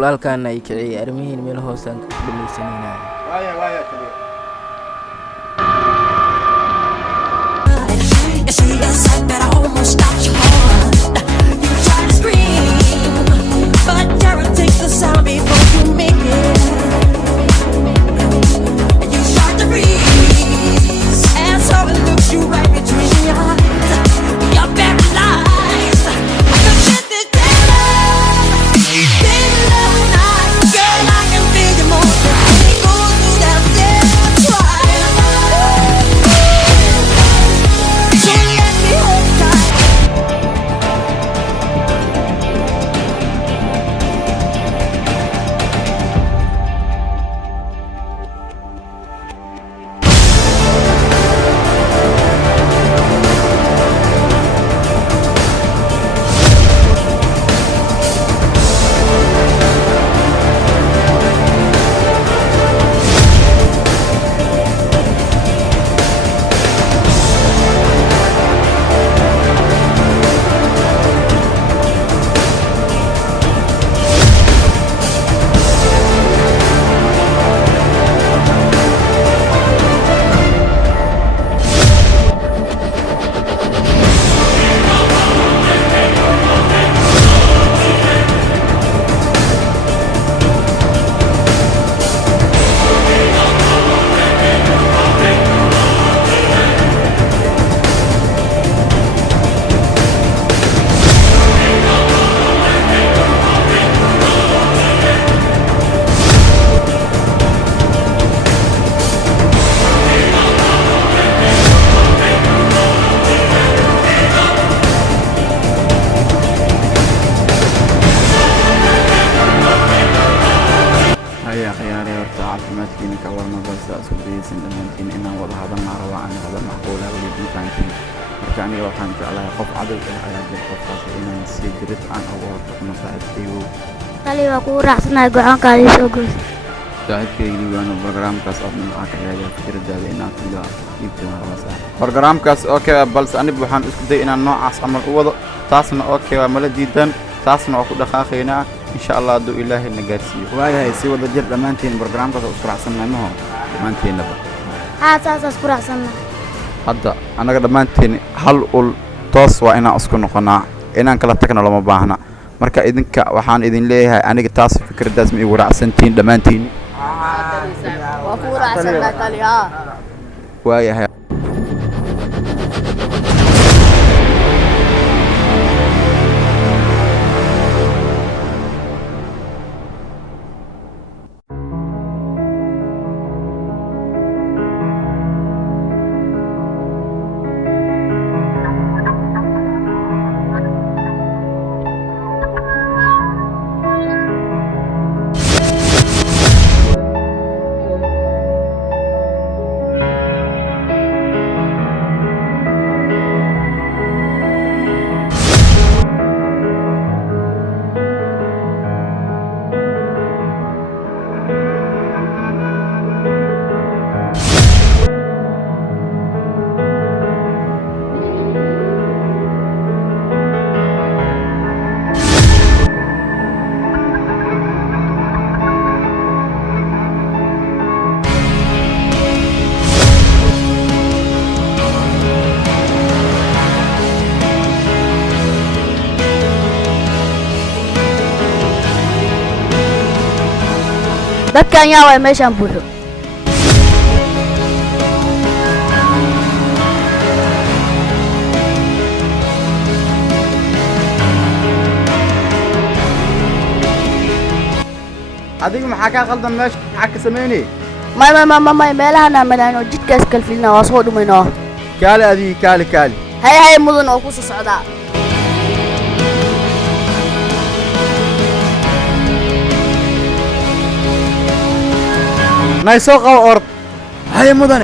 kulaalkaana ay kiciyay arrimihiin meel hoosaan ka dhamaysanayna وايا كبير. It's in the sight that I almost stopped your heart. You try to scream, but terror takes the sound before you make it. You start to freeze, and so it looks you right between your eyes. You're paralyzed. I can feel this terror, feel the night. Girl, I can feel your motion. Go through that death trial. So let me hold tight. هيا خياري ورتاع عافماتكين كورنا بس أسودي سندمانتين إنا وضع هذا النار وعن هذا المعقولة وليد مكانتين مركاني وحان جعلها يخف عدد الحياة بالخف خاصة إنا نسي جريت عن أول مصاعد كيو kali aku rasanya go'an kali sogus. شاهد كي يجيبانو برنامج كاس أبن معك يا فكرة دالي إنا كلا يبتنا رمسا برنامج كاس أوكي بلس أنا بحان اسكدي إنا نوع عصام الأوض تاسنا أوكي وملا جدا تاسنا أكو دخاخينا إن شاء الله دو إلهي النجارسي وهاي سوى الجر دمانتين برنامج كاس أسرع سنة مهم دمانتين نبا Asas kurang sana. hadda anaga dhammaanteen hal ul toos waa inaan isku noqonaa inaan kala tagno lama baahna marka idinka waxaan idin leeyahay aniga taas fikradaas ma igu raacsantiin dhammaantiin waa ku raacsanaa taliya waayahay Dadkan yaa way meeshan buuxo. adiga maxaa ka qaldan meesha maxaa ka sameynay May meelahan amadaan oo jidkaas kalfilna waa soo dhumayno. kaali adiga kaali Hay mudan oo ku soo socda. nay soo qaw ord hay mudan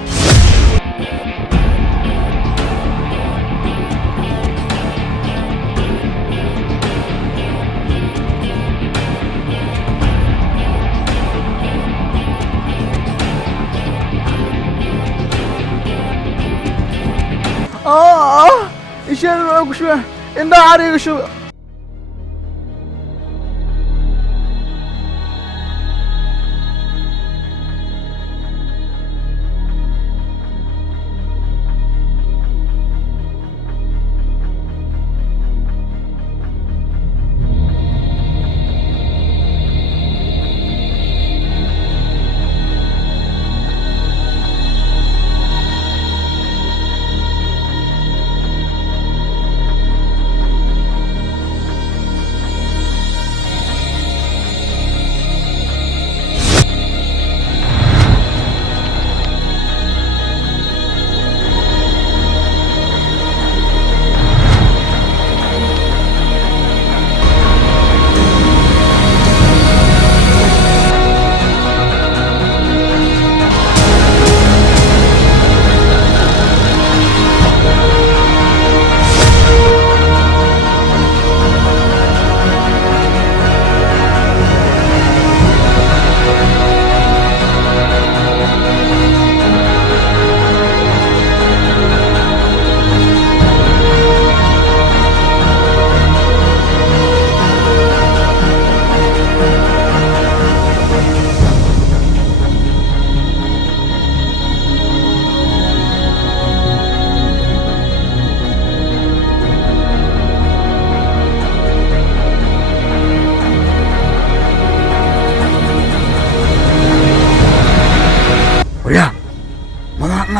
isheen ugu shubay indhaha ariga shubay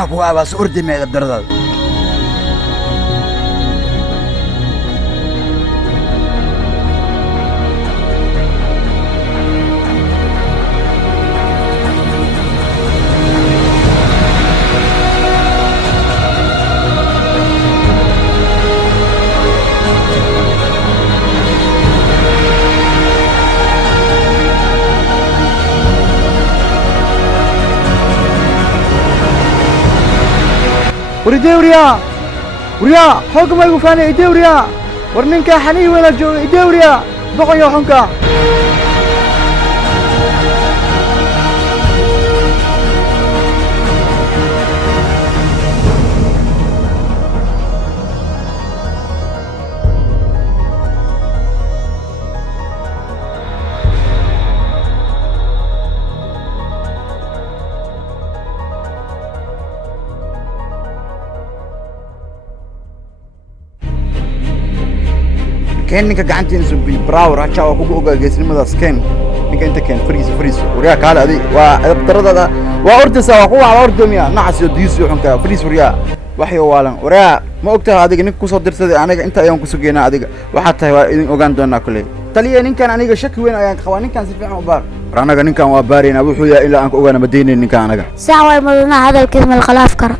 أنا كوا بس أردي ما يقدر وريدي وريا حكم ما يوفاني إيدي وريا ورنينكا حني ولا جو إيدي وريا بقى يا حنكا كان نيكا قعنتي نسبي براو راجع وكوكو جسمي مدرس كان نيكا أنت كان فريز وريا قال هذه وابترد هذا وأردسا وقوة على أردميا نعس يديس يحنكا فريز وريا وحي والا وريا ما أكتر هذيك نيك كوسو درس هذا أنا أنت يوم كوسو جينا هذيك وحتى هو أوغان دونا كله تليه نيكا أنا نيكا شك وين أيام خوانين كان سيف عمبار رانا نيكا وبارين أبو حيا إلا أنك أوغان مدينة نيكا أنا ساعة مدنا هذا الكلمة الخلاف كرا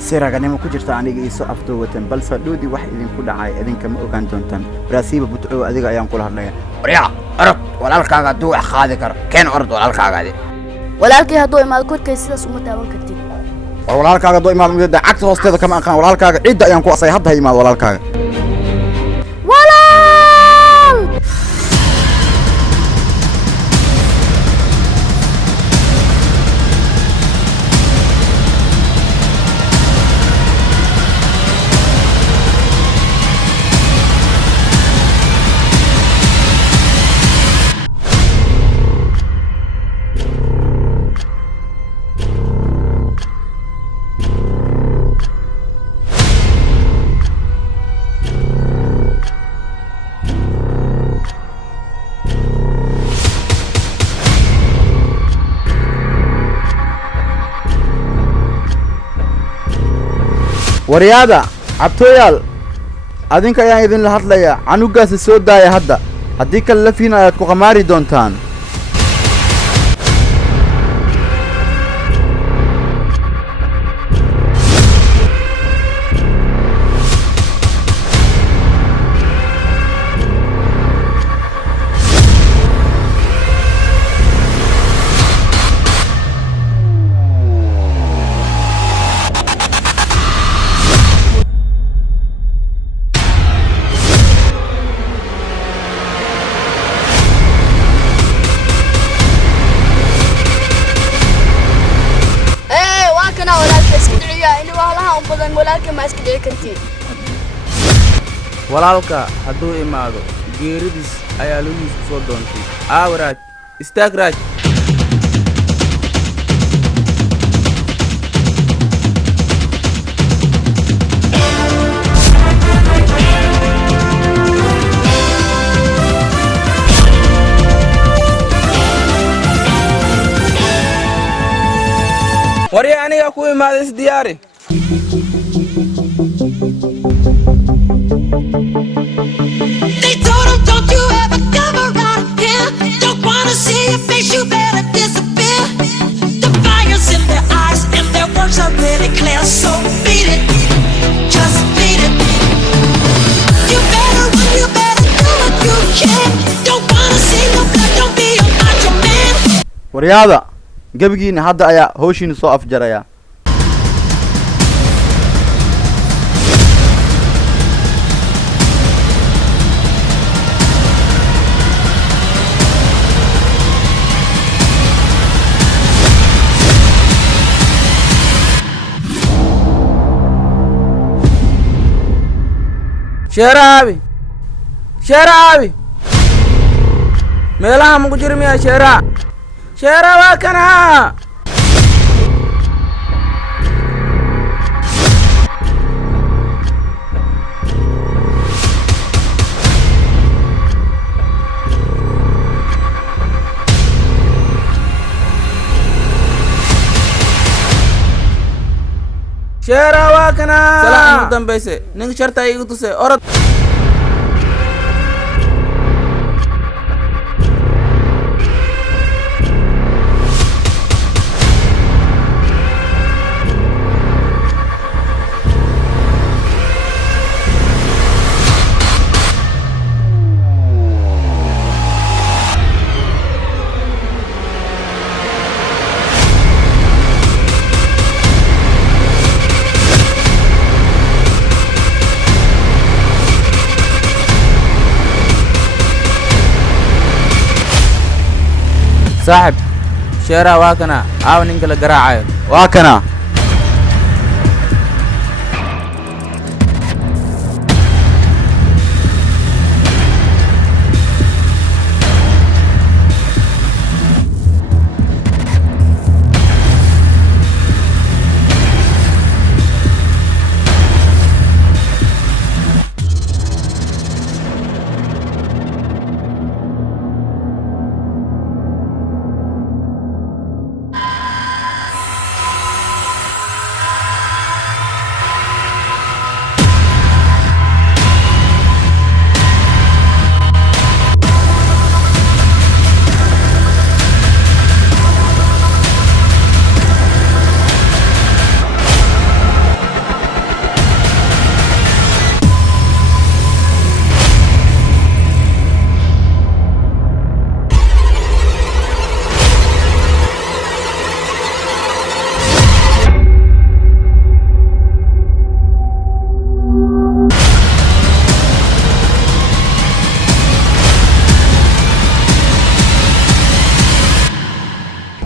سيرا ما كجرت عنيق يسوع أفتوتن بل صدودي واحد إذن كل عاي إذن كم أوكان تونتن راسيب بتوع أذيك أيام كلها نيا ريا أرد ولا الكاغا دو أخاذ كر كان أرد ولا الكاغا دي ولكن هدوء ما كنت كيسيدا سمتا وكتير ولا الكاغا دو ما مدة عكس هوستة كمان كان ولا الكاغا عدة أيام كوسا يهدها يماد ولا الكاغا ورياضة عبتويال أذنك يا إذن لهات ليا عنوقاس السود دايا هدا هديك اللفينا يتكو غماري دونتان ولكن ما اسكت عليك انتي walaalka hadduu imaado geeridiis ayaa lugiis ku soo doontay aawraaj istaag raaj wari aniga ku imaaday is diyaari They told him, don't you ever come around here. Don't wanna see your face, you better disappear. The fire's in their eyes and their words are really clear. So beat it, just beat it. You better run, you better do what you can. Don't wanna see no blood, don't be a macho man. ورياضة قبقيني هذا أيا هوشين سو أفجر يا شرابي meelaha mugu jirmiya sheera waa kana sheera waa kana salaam ugu dambayse ninka sharta igu tusay orod صاحب شيرا واكنا عاون انك القراعه واكنا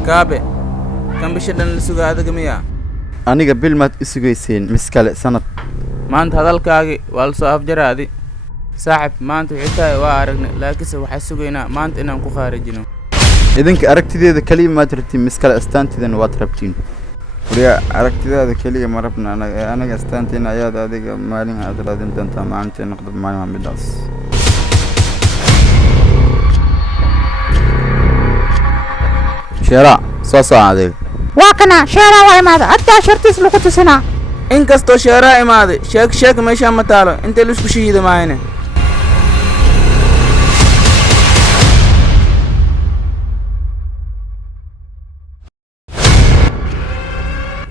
كابي كم بشدن السوق هذا جميع aniga bil maad isugayseen miskale sanad maanta hadalkaagi waa la soo afjaraadi saaxib maanta wixii waa aragnay laakiinse waxa sugaynaa maanta inaan ku khaarijino idinka aragtideeda kaliya maad rabtiin miskale astaantidan waad rabtiin wariya aragtideeda kaliya ma rabna anaga astaantina ayaad adiga maalin aad raadin doontaa maalintii noqdo maalin midaas sheera soo saacaday واكنا شيرا وإمادة أدى شرطيس لقطة سنة in kastoo sheeraa imaaday sheeg meeshaan ma taalo intay laisku shahiida maayne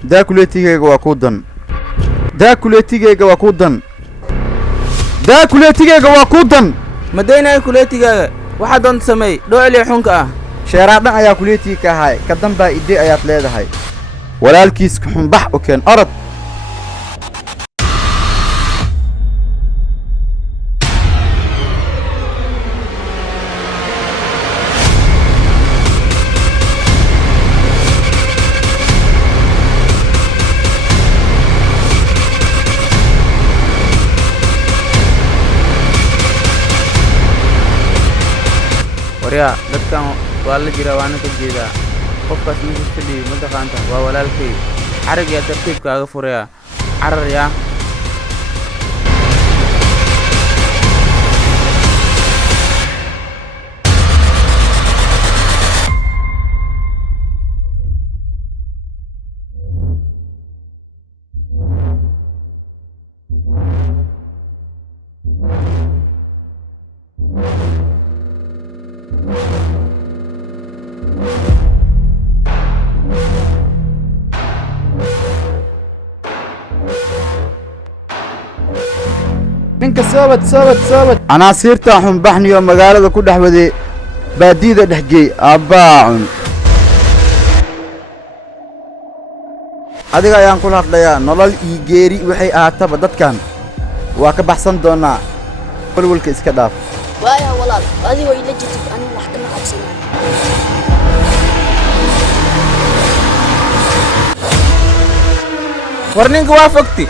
daakuleetigayga waa ku dan daakuleetigayga waa ku dan daakuleetigayga waa ku dan madaynaya kuleetigaaga waxaa doonta sameey dhoocliya xunka ah sheeraadhan ayaa kuleetigii ka ahay ka danbaa idee ayaad leedahay walaalkiis xunbax u keen orod waryaa dadkan waa la jira waana ka jeedaa qofkaas meesha fadhiyo ma taqaanta waa walaalkay xarig yaa tartiibkaaga furaya carar yaa ninka sabad anaasiirta xunbaxniyo magaalada ku dhaxwaday baadiyada dhexgeey abbaacun adiga ayaan kula hadlayaa nolol iyo geeri waxay ahaataba dadkan waa ka baxsan doonaa walwalka iska dhaaf وايا والله هذه وين جيتك انا محكمة عبسنا war ninka waa fogti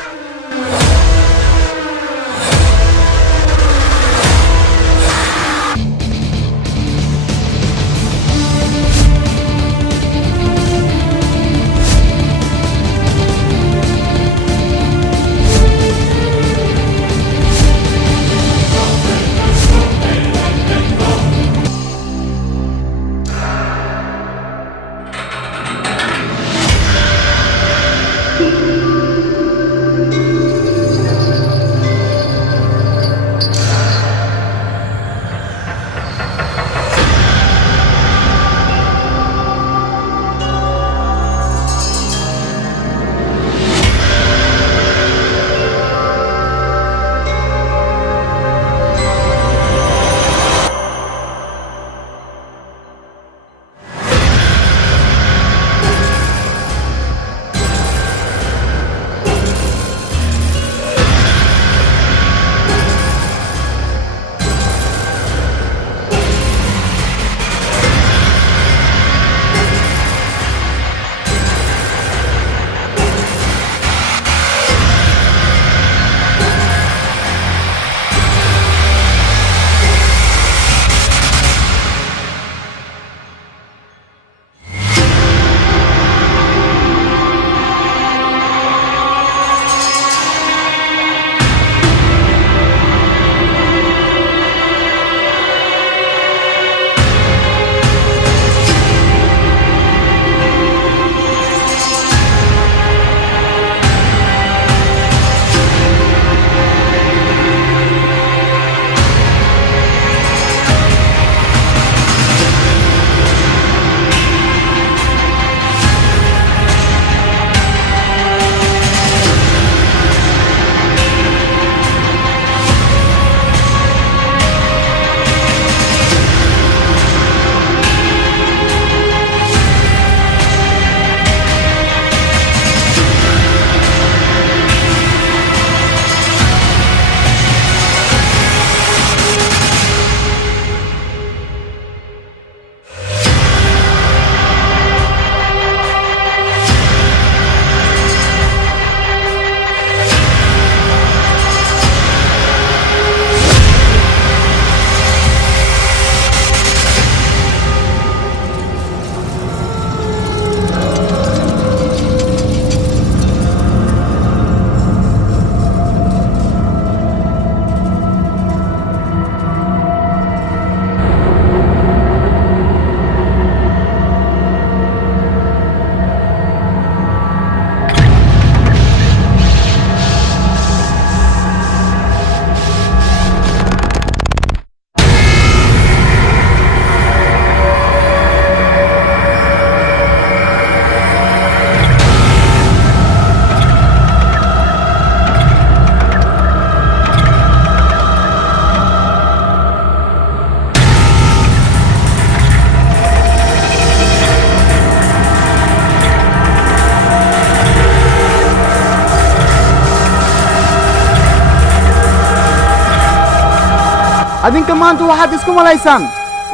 adinka maanta waxaad isku malaysaan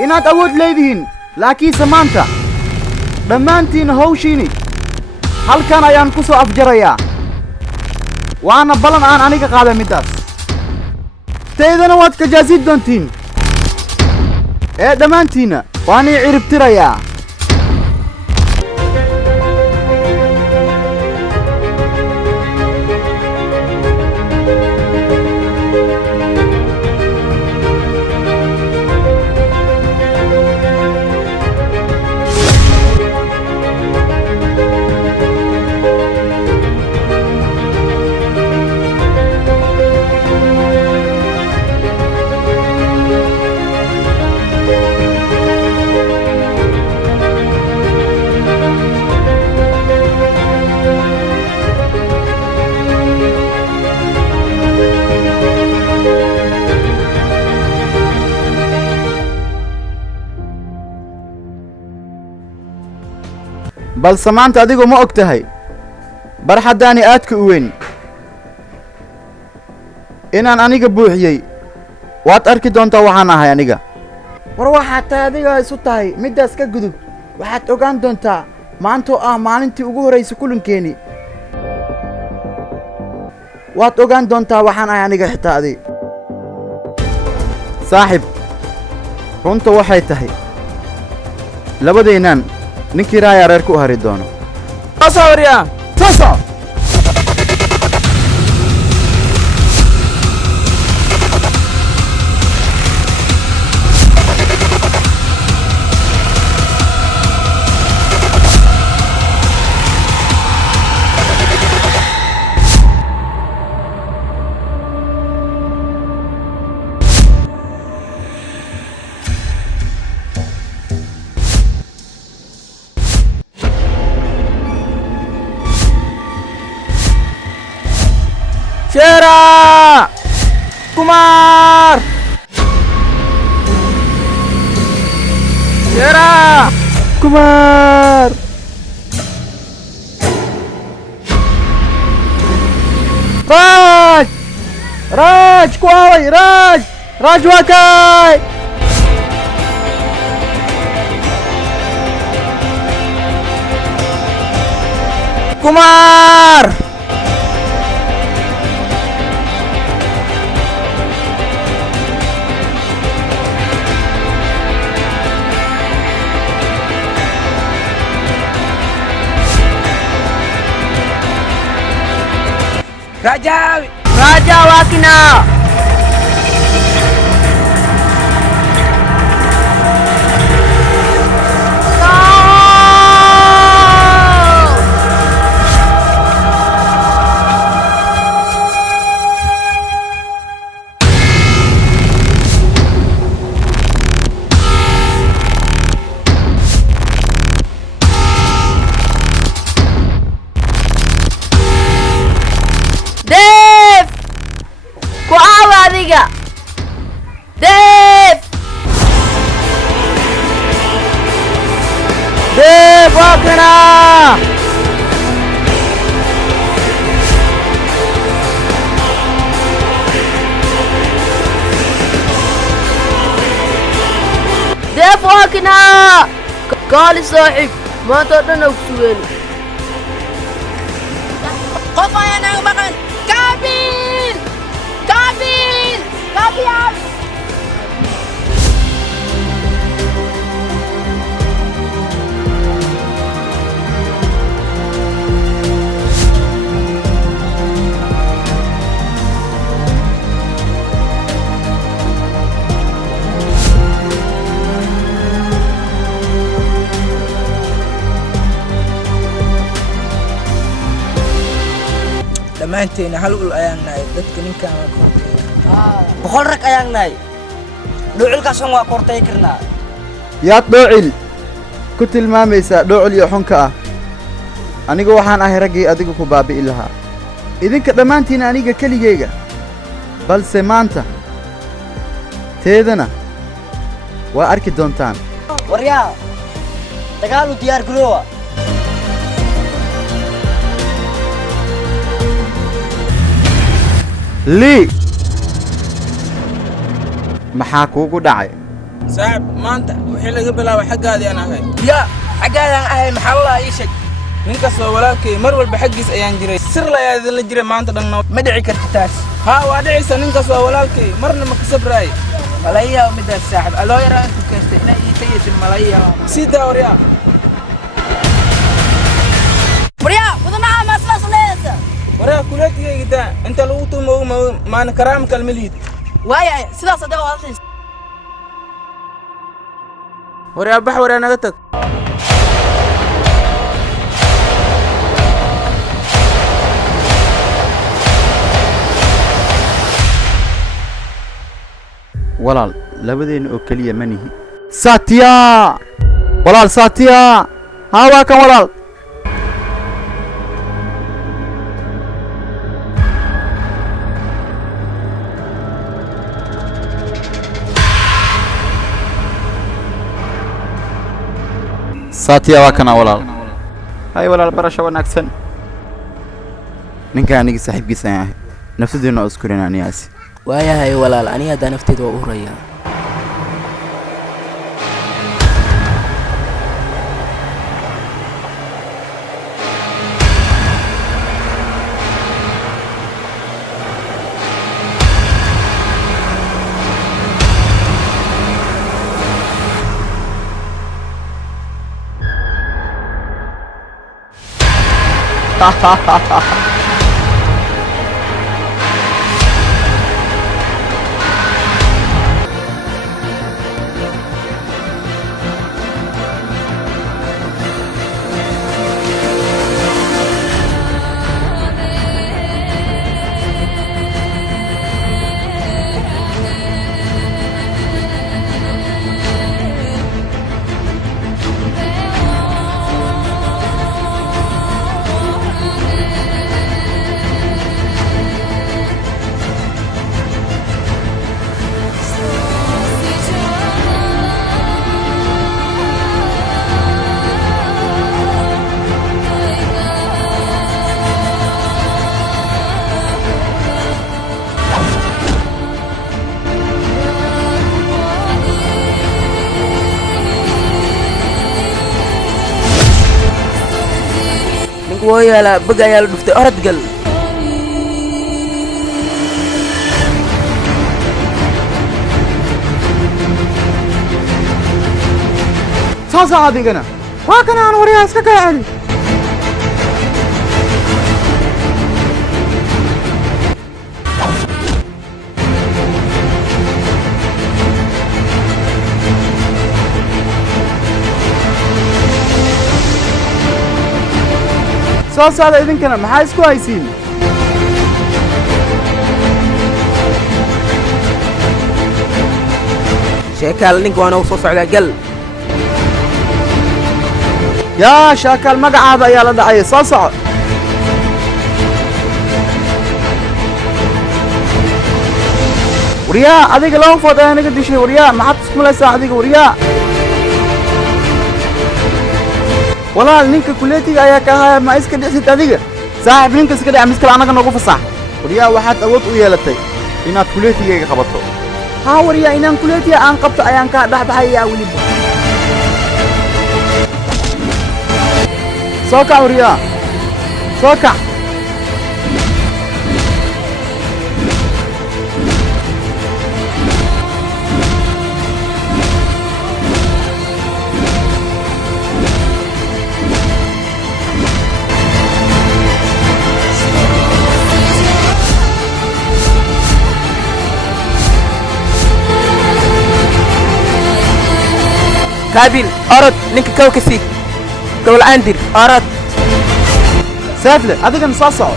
inaad awood leedihiin laakiinse maanta dhammaantiin hawshiini halkan ayaan ku soo afjarayaa waana ballan aan aniga qaada middaas taydana waad kajaasid doontiin ee dhammaantiinna waan ii ciribtirayaa balse maanta adigu ma og tahay barxaddaani aadka u weyn inaan aniga buuxiyey waad arki doontaa waxaan ahay aniga war waxaad tahay adiga isu tahay middaas ka gudub waxaad ogaan doontaa maantoo ah maalintii ugu horraysay kulankeeni waad ogaan doontaa waxaan ahay aniga xitaa adi saaxib runta waxay tahay labadaynaan ninkii raaya reer ku hari doono warya soo Shera Kumar Shera Kumar Raj ku away Raj waa kay Kumar Raja Wakina Dev Wakina Dev Wakina قال صاحب ما تقدر نفسه Apa yang nak makan? Kabil! Kabil! Kabil! dhammaanteena hal ul ayaan nahay dadka ninkan waa kortay boqol rag ayaan nahay dhuucilkaasan waa kortay karnaa yaad dhoocil ku tilmaamaysaa dhoocil iyo xunka ah aniga waxaan ahay raggii adiga ku baabi'i lahaa idinka dhammaantiin aniga keligayga balse maanta teedana waa arki doontaan waryaa dagaal u diyaar garoowa lii maxaa kuugu dhacay saaxib maanta wixii laga bilaabay xaggaadii aan ahay yaa xaggaadaan ahay maxaa la ii sheeg ninkastoo walaalkay mar walba xaggiis ayaan jiray sir layaa idinla jiray maanta dhanna ma dhici karti taas haa waa dhicaysa ninkaas waa walaalkay marna ma ka sabraaye malayaaba midaas saaxib aloo yaraa intu kasta inaa ii tagaysin malayaaba sii daa waryaa waryaa wadanaha maasla sameeysa waryaa kuleetigayga daa inta lagu tumo maana karaama kalmaliid waaya sidaas adaa wadaadaysa waryaa bax waryaa naga tag walaal labadeena oo kaliya ma nihi Satya walaal Satya haa waa kan walaal Satya waa kana walaal hay walaal barasho wanaagsan ninka aniga saaxiibkiisa ah nafsadeena oo iskurina aniyaasi waayahay walaal aniga hadda nafteeda waa u hurayaa ويا بقى يا دفتي أرد قل saasa adigana waa kana aan wariyaa iska kala celi soo saada idinkana maxaa isku haysiin sheekaal ninka waana soo socdaa gal yaa shaakaal magacaada ayaa la dhacay soo soco wariyaa adiga laba food ayaa naga dishay wariyaa maxaad iskumalaysaa adiga wariyaa walaal ninka kuleetiga ayaa ka haya ma iska dhicsid adiga saaxib ninka iska dhic miskale annaga noogu fasax wariyaa waxaad awood u yeelatay inaad kuleetigayga qabato haa wariyaa inaan kuleetiga aan qabto ayaan kaa dhexbaxayaa weliba soo kac wariyaa soo kac كابل أرد لينك كوكسي كول عندي أرد سافله adigan soo soco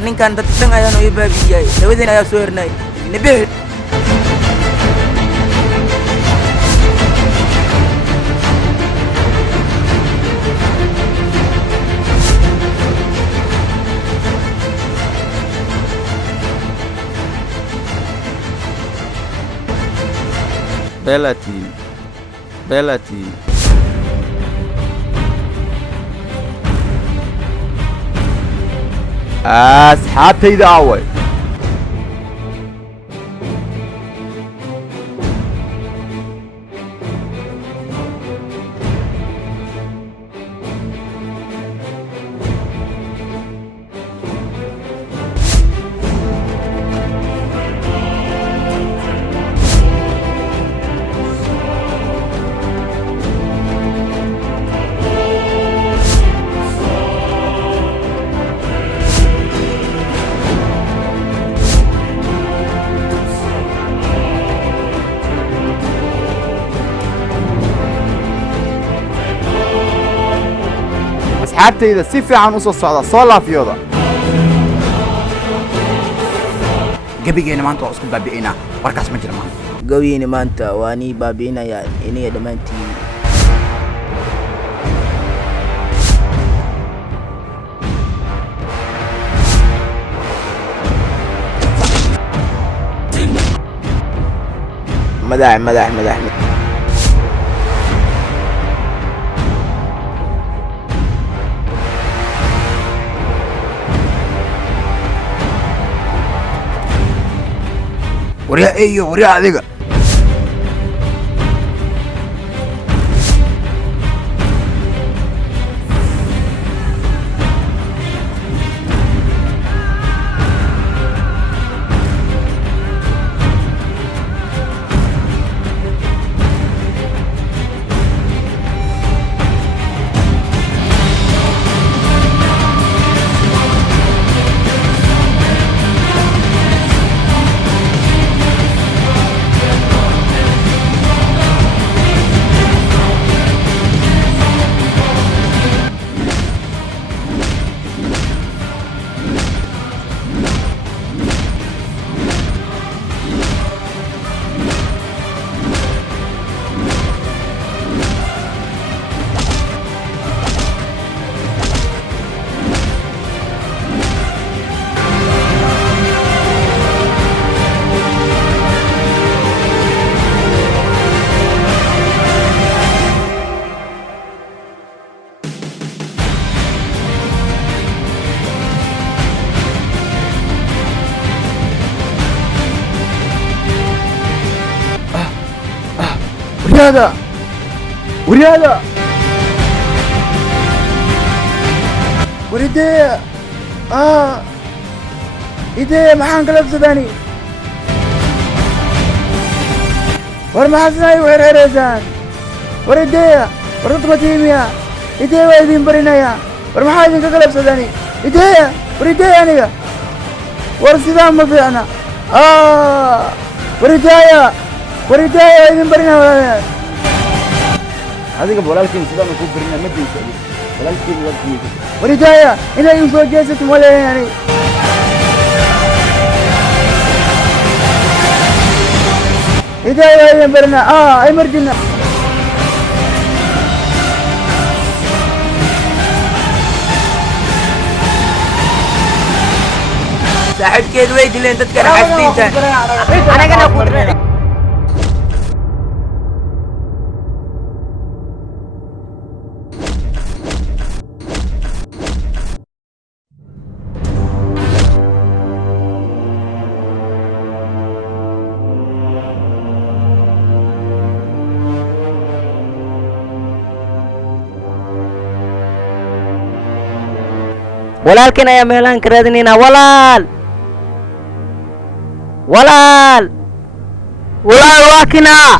ninkan dad dhan ayaan u baabiyay labadeen ayaa soo hirnay nabih بلاتي بلاتي asxaabtayda aaway asxaabtayda si fiican u soo socda soo laafiyooda gebigeena maanta waa isku baabi'inaa warkaas ma jira maanta gawiini maanta waa nii baabi'inayaan iniga dhammaantiin madax waryaa eeyo waryaa adiga ورياضة وريدية إيدية maxaan kala absadani war maxaasnay weeraraysaan war ideeya war dad qatiimiya ideeya waa idin barinaya war maxaa idinka kala absadani ideeya war ideeya aniga war sidaa ma fiicna war ideeya waa idin barinaya adiga walaalkiin sidaan ku barina ma deyso walaalkiin wadkiisa waridaaya inay u soo jeesato maleeyani hidaaya ayaan barina ay marjina saaxiibkeed way dileen dadka raxastiinta anagana ku diray walaalkan ayaa meelaan ka raadinaynaa walaal waa kinaa